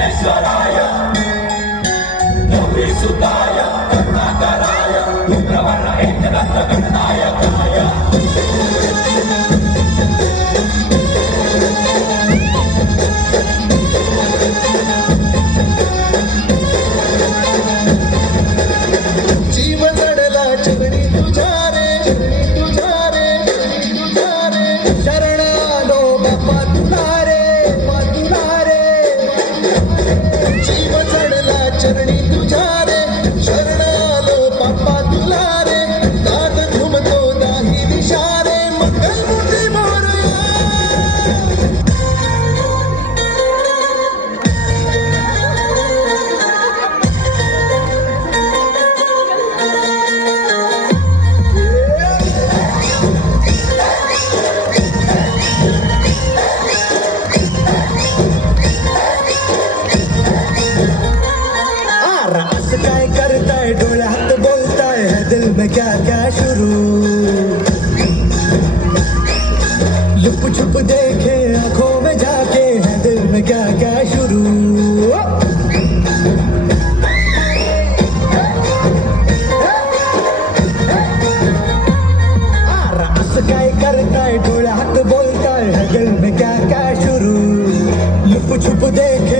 विश्वेश्वराय गौरी सुताय करुणाकराय रुद्रवर्ण गणनायकाय जीव Хочу подейки.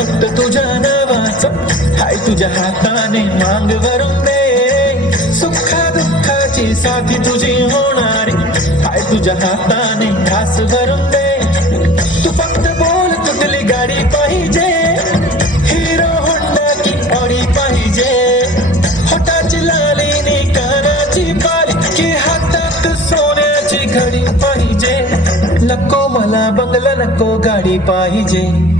लावणार फक्त तुझ्या नावाचं हाय तुझ्या हाताने मांग भरून दे. सुखा दुःखाची साथी तुझी होणार, हाय तुझ्या हाताने घास भरून दे. तू फक्त बोल गाडी पाहिजे, हिरो घडी पाहिजे. नको मला बंगला, नको गाडी पाहिजे.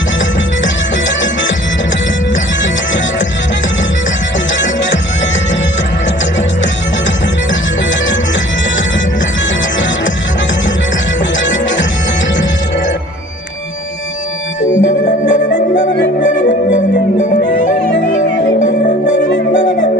Thank you.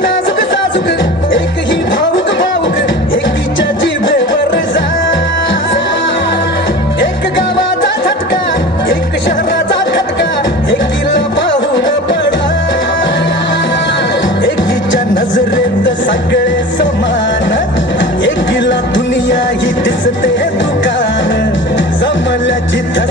नाजुक साजूक एक ही भावुक भावुक एकीच्या जिभेवर जा. एक गावाचा झटका एक शहराचा खटका एकीला पाहून पडा. एकीच्या नजरेत सगळे समान एकीला दुनिया ही दिसते दुकान. जमल्या जिथं